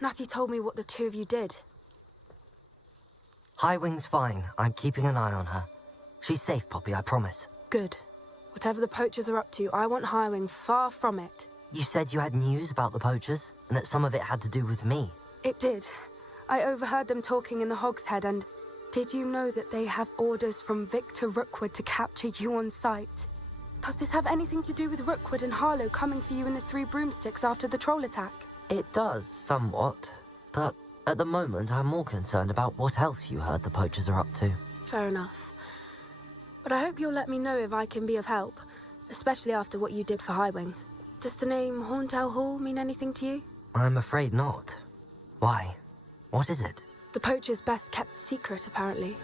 Natty told me what the two of you did. Highwing's fine. I'm keeping an eye on her. She's safe, Poppy, I promise. Good. Whatever the poachers are up to, I want Highwing far from it. You said you had news about the poachers, and that some of it had to do with me. It did. I overheard them talking in the Hogshead, and did you know that they have orders from Victor Rookwood to capture you on sight? Does this have anything to do with Rookwood and Harlow coming for you in the Three Broomsticks after the troll attack? It does, somewhat. But at the moment, I'm more concerned about what else you heard the poachers are up to. Fair enough. But I hope you'll let me know if I can be of help, especially after what you did for Highwing. Does the name Horntail Hall mean anything to you? I'm afraid not. Why? What is it? The poacher's best kept secret, apparently.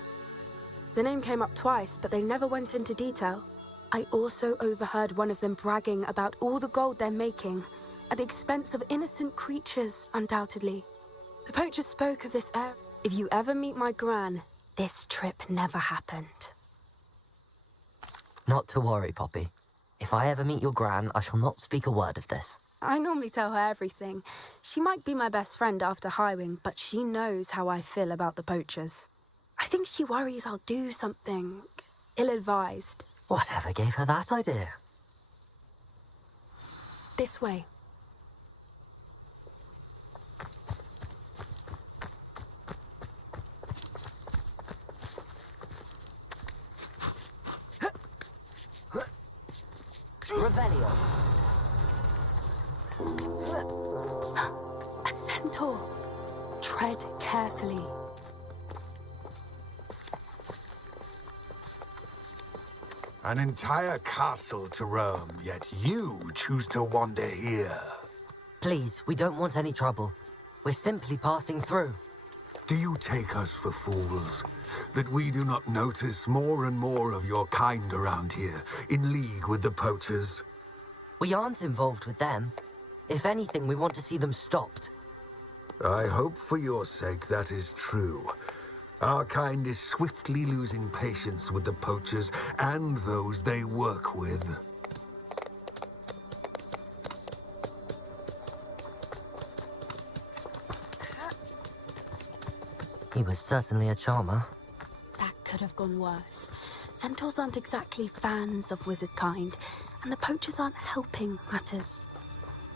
The name came up twice, but they never went into detail. I also overheard one of them bragging about all the gold they're making, at the expense of innocent creatures, undoubtedly. The poacher spoke of this air. If you ever meet my gran, this trip never happened. Not to worry, Poppy. If I ever meet your gran, I shall not speak a word of this. I normally tell her everything. She might be my best friend after Highwing, but she knows how I feel about the poachers. I think she worries I'll do something ill-advised. Whatever gave her that idea? This way. Revelio. A centaur. Tread carefully. An entire castle to roam, yet you choose to wander here. Please, we don't want any trouble. We're simply passing through. Do you take us for fools? That we do not notice more and more of your kind around here, in league with the poachers? We aren't involved with them. If anything, we want to see them stopped. I hope for your sake that is true. Our kind is swiftly losing patience with the poachers and those they work with. He was certainly a charmer. That could have gone worse. Centaurs aren't exactly fans of wizard kind, and the poachers aren't helping matters.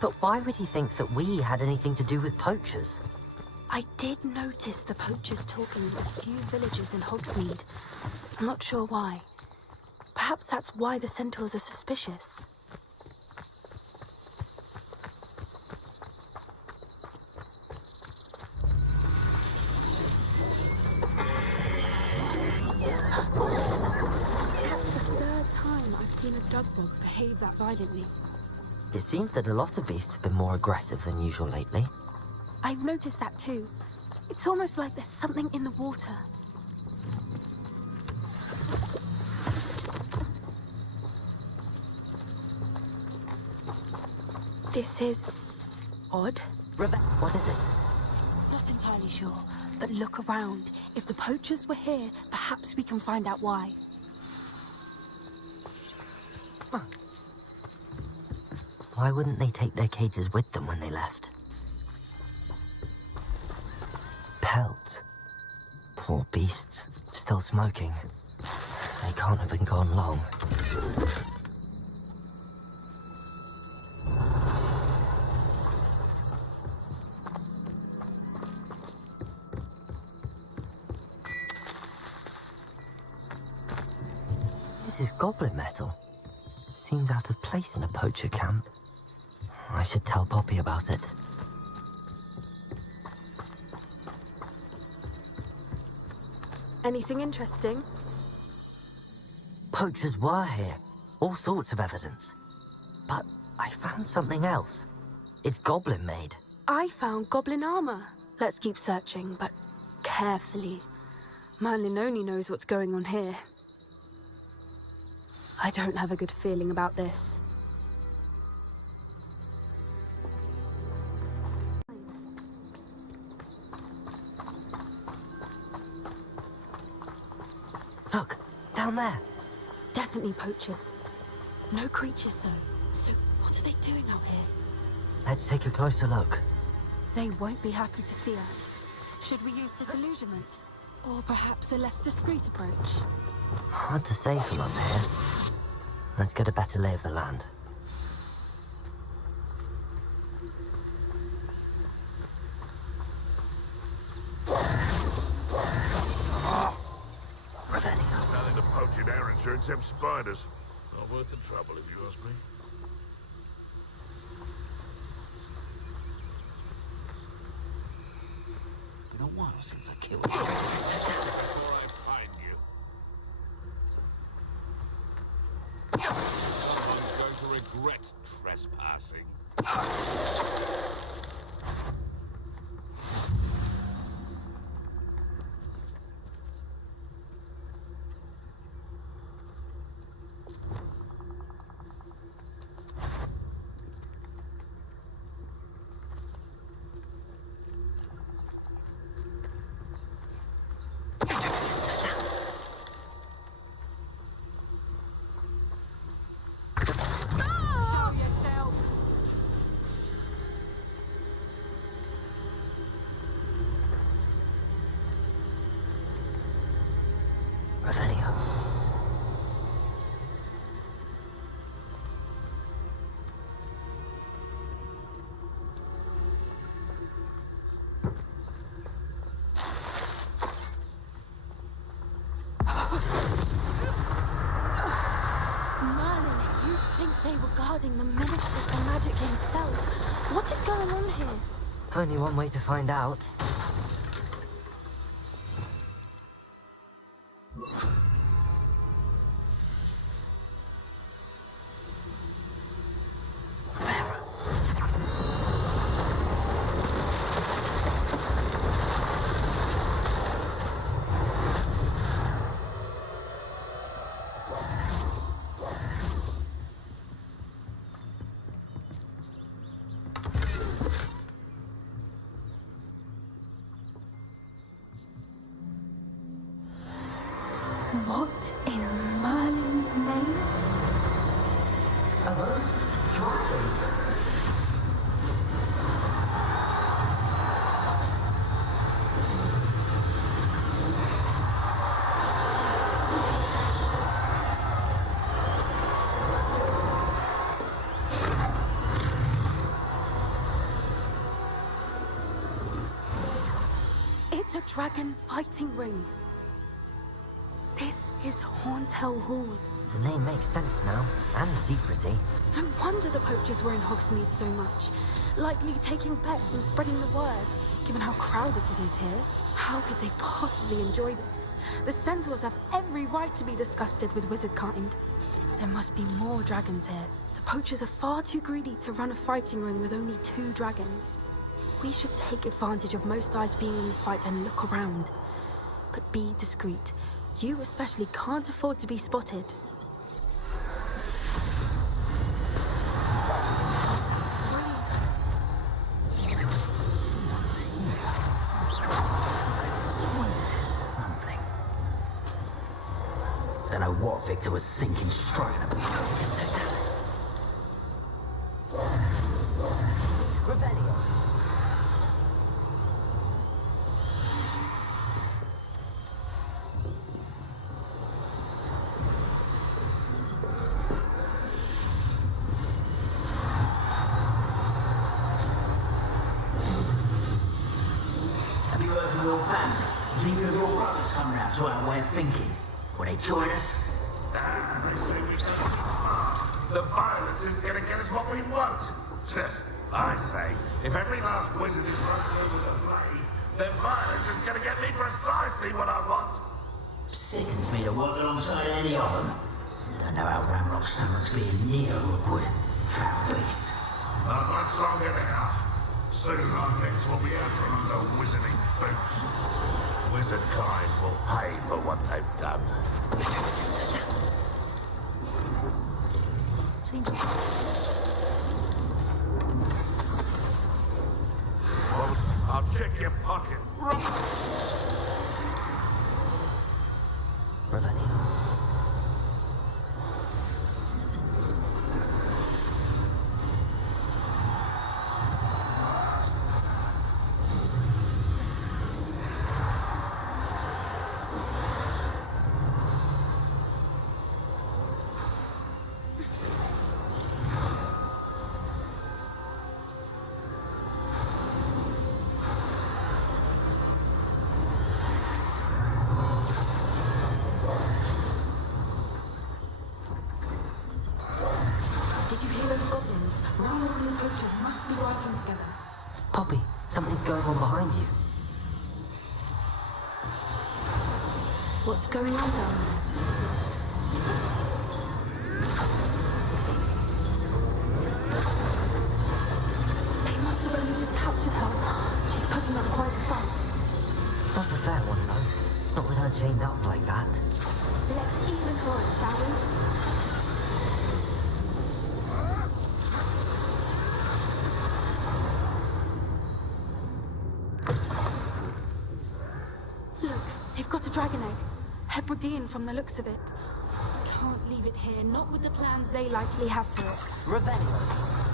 But why would he think that we had anything to do with poachers? I did notice the poachers talking with a few villagers in Hogsmeade. I'm not sure why. Perhaps that's why the centaurs are suspicious. That's the third time I've seen a dugbog behave that violently. It seems that a lot of beasts have been more aggressive than usual lately. I've noticed that too. It's almost like there's something in the water. This is odd. What is it? Not entirely sure, but look around. If the poachers were here, perhaps we can find out why. Why wouldn't they take their cages with them when they left? Pelts. Poor beasts. Still smoking. They can't have been gone long. This is goblin metal. Seems out of place in a poacher camp. I should tell Poppy about it. Anything interesting? Poachers were here. All sorts of evidence. But I found something else. It's goblin made. I found goblin armor. Let's keep searching, but carefully. Merlin only knows what's going on here. I don't have a good feeling about this. Look, down there. Definitely poachers. No creatures, though. So what are they doing out here? Let's take a closer look. They won't be happy to see us. Should we use disillusionment? Or perhaps a less discreet approach? Hard to say from up here. Let's get a better lay of the land. Revelio. Nothing to poach in air insurance except spiders. Not worth the trouble, if you ask me. Been a while since I killed you. Before I find you. Someone's going to regret trespassing. Revelio. Merlin, you'd think they were guarding the Minister for Magic himself. What is going on here? Only one way to find out. What in Merlin's name? Are those dragons? It's a dragon fighting ring. This is Hauntel Hall. The name makes sense now, and the secrecy. No wonder the poachers were in Hogsmeade so much. Likely taking bets and spreading the word, given how crowded it is here. How could they possibly enjoy this? The centaurs have every right to be disgusted with wizardkind. There must be more dragons here. The poachers are far too greedy to run a fighting ring with only 2 dragons. We should take advantage of most eyes being in the fight and look around. But be discreet. You especially can't afford to be spotted. Something. Don't know what Victor was thinking, striking a beat. Revelio. Have you heard from your family? Has either of your brothers come round to our way of thinking? Will they join us? They say we don't. The violence is gonna get us what we want. I say, if every last wizard is run over the blade, then violence is gonna get me precisely what I want. Sickens me to work alongside any of them. Don't know how Ramrock's stomach's being near Rookwood. Foul beast. Not much longer now. Soon our necks will be out from under wizarding boots. Wizard kind will pay for what they've done. Seems Well, I'll check your pocket. Revelio. going on behind you? What's going on down there? They must have only just captured her. She's putting up quite the fight. Not a fair one, though. Not with her chained up like that. Let's even her on, shall we? Look, they've got a dragon egg. Hebridean from the looks of it. Can't leave it here, not with the plans they likely have for it. Revelio.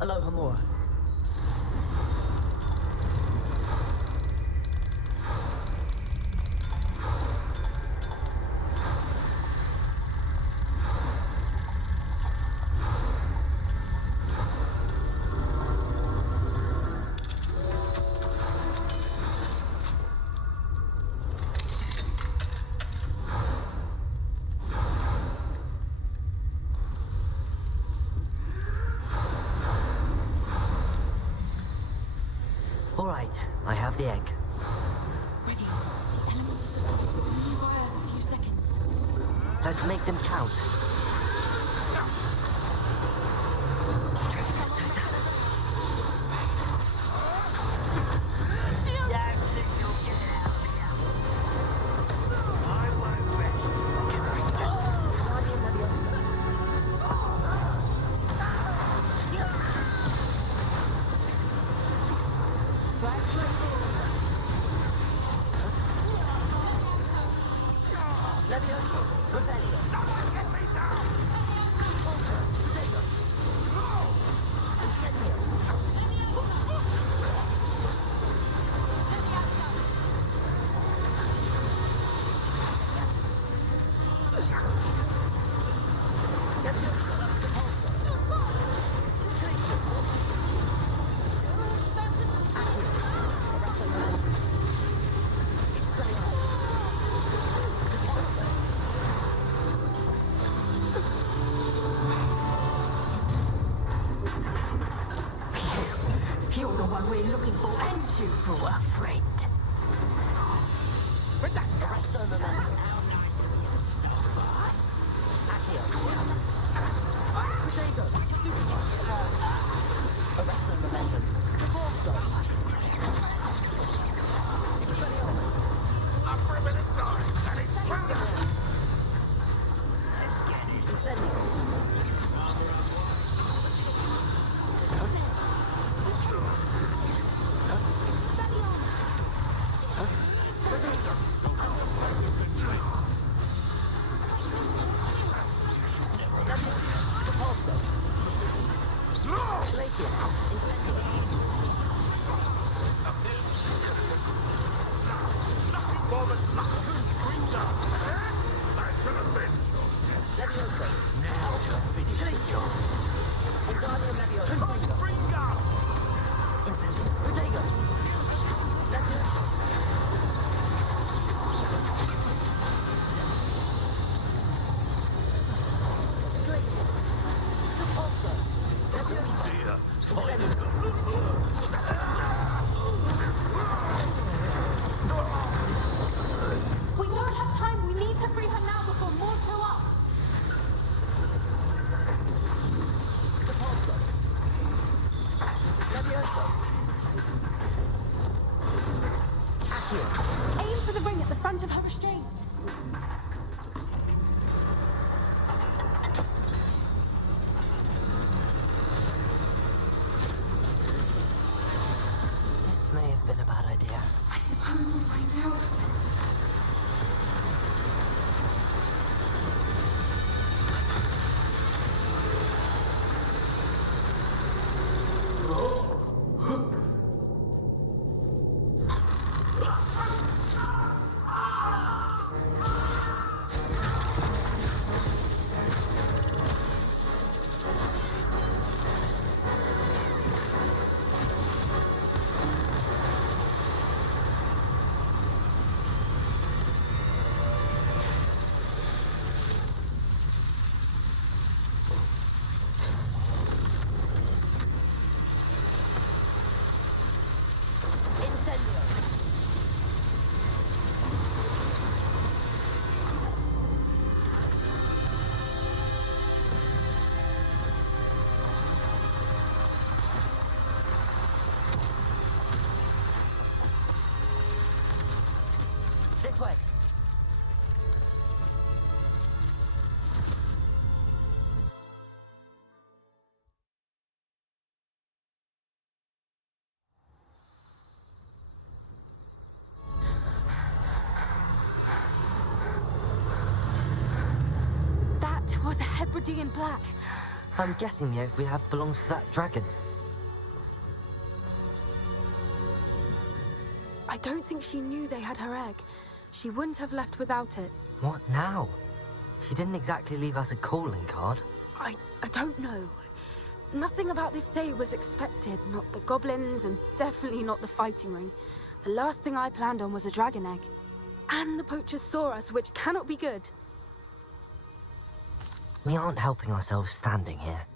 Aloha Mora. All right, I have the egg. Ready. The elements are supposed to be by us a few seconds. Let's make them count. Trificus Totalis. I won't rest. Guardian Leviosa. Leviosa. Revelio. Someone get me down! Pulsar. Zeta. Incendio. Leviosa. Pulsar. Glacius. Accio. Arresto. Expelliarmus. Pulsar. You're the one we're looking for, and you, poor friend. Redactor. Arresto Momentum. How nice of you to stop by. Accio. Protego. Arresto Momentum. Travolso. Expelliarmus. Up for a bit of time, and it's Let's get it. Incendio. Repulso. Glacius. Incendio. nothing more than luck and freedom. I should have been sure. Leviosa. Now to finish. Glacius. Wingardium Leviosa. Freedom! Incendio. Protego. Leviosa. Glacius. Repulso. Leviosa. Dear, Incendio. We don't have time. We need to free her now before more show up. Repulso. Leviosa. Accio. Aim for the ring at the front of her restraints. This may have been a bad idea. I suppose we'll find out. already in black. I'm guessing the egg we have belongs to that dragon. I don't think she knew they had her egg. She wouldn't have left without it. What now? She didn't exactly leave us a calling card. I don't know. Nothing about this day was expected. Not the goblins, and definitely not the fighting ring. The last thing I planned on was a dragon egg. And the poachers saw us, which cannot be good. We aren't helping ourselves standing here.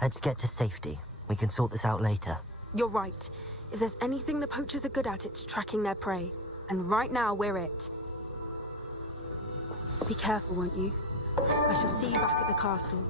Let's get to safety. We can sort this out later. You're right. If there's anything the poachers are good at, it's tracking their prey. And right now, we're it. Be careful, won't you? I shall see you back at the castle.